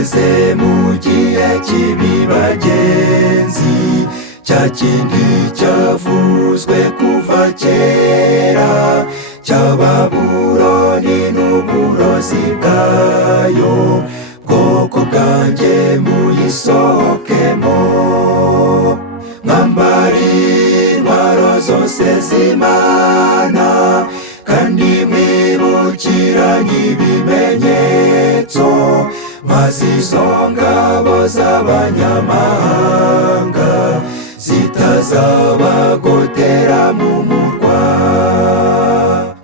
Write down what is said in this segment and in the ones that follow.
tugeze mu gihe kibi bagenzi, cya kindi cyavuzwe kuva kera, cya Babuloni n'uburozi bwayo. Bwoko bwanjye muyisohokemo, mwambara intwaro zose z'Imana, kandi mwibukiranye ibimenyetso, maze izo ngabo z'abanyamahanga zitazabagotera mu murwa.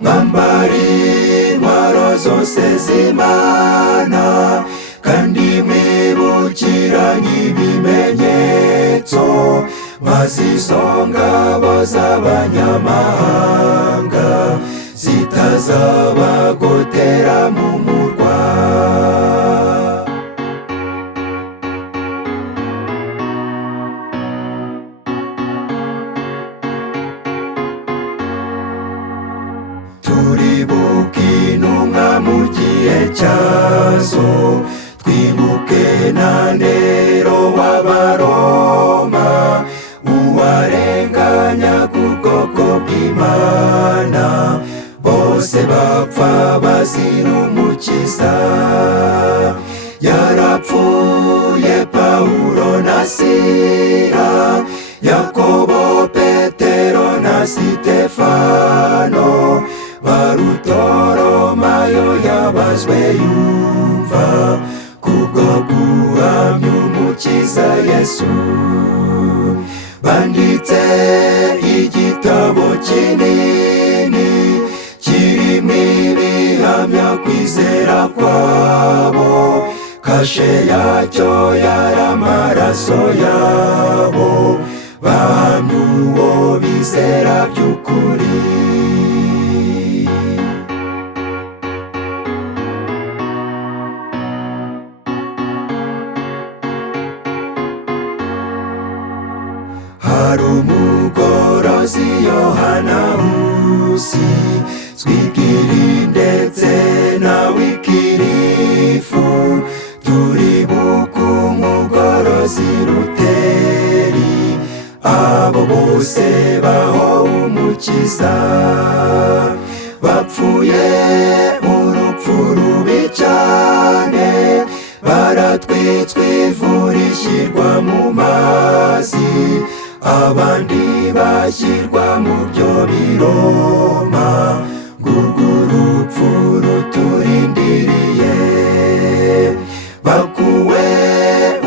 Mwambara intwaro zose z'Imana, kandi mwibukiranye ibimenyetso, maze izo ngabo z'abanyamahanga zitazabagotera mu murwa. Turibuka intumwa mu gihe cyazo, twibuke na Nero w'Abaroma, uwarenganyaga ubwoko bw'Imana, bose bapfa bazira umukiza. Yarapfuye Pawulo na Sila, Yakobo, Petero na Sitefano, Barutoromayo yabazwe yumva kubwo guhamya umukiza Yesu. Banditse igitabo kinini kirimo ibihamya kwizera kwabo, kashe yacyo yari amaraso yabo, bahamya uwo bizera by'ukuri. Hari umugorozi Yohana Husi, Zwingli ndetse na Wikirifu, turibuka umugorozi Luteri, abo bose bahowe umukiza. Bapfuye urupfu rubi cyane, baratwitswe ivu rishyirwa mu mazi, abandi bashyirwa mu byo biroma, ngurwo urupfu ruturindiriye. Bakuwe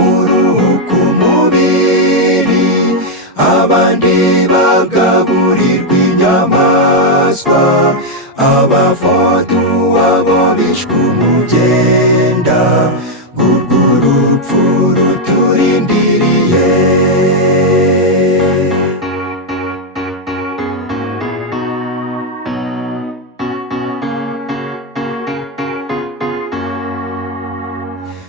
uruhu ku mubiri, abandi bagaburirwa inyamaswa, abafotuwe abo bishwe umugenda, ngurwo urupfu ruturindiriye.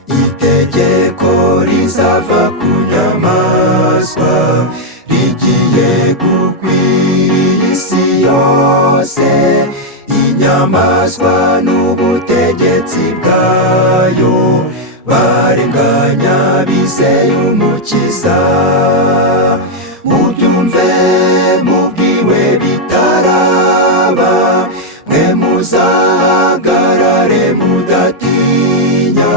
Itegeko rizava ku nyamaswa, rigiye gukwira isi yose. Inyamaswa n'ubutegetsi bwayo, barenganya bizeye umukiza. Mubyumve mubwiwe bitaraba, mwe muzahagarare mudatinya,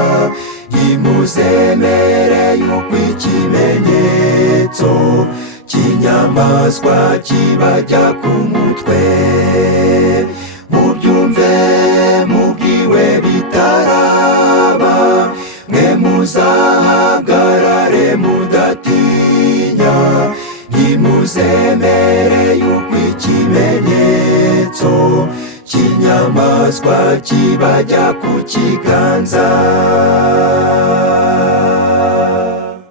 nimuzemere yuko ikimenyetso cy'inyamaswa kibajya ku mutwe. Mubyumve mubwiwe bitaraba, mwe muzahagarare mudatinya, nimuzemere yuko ikimenyetso cy'inyamaswa kibajya ku kiganza.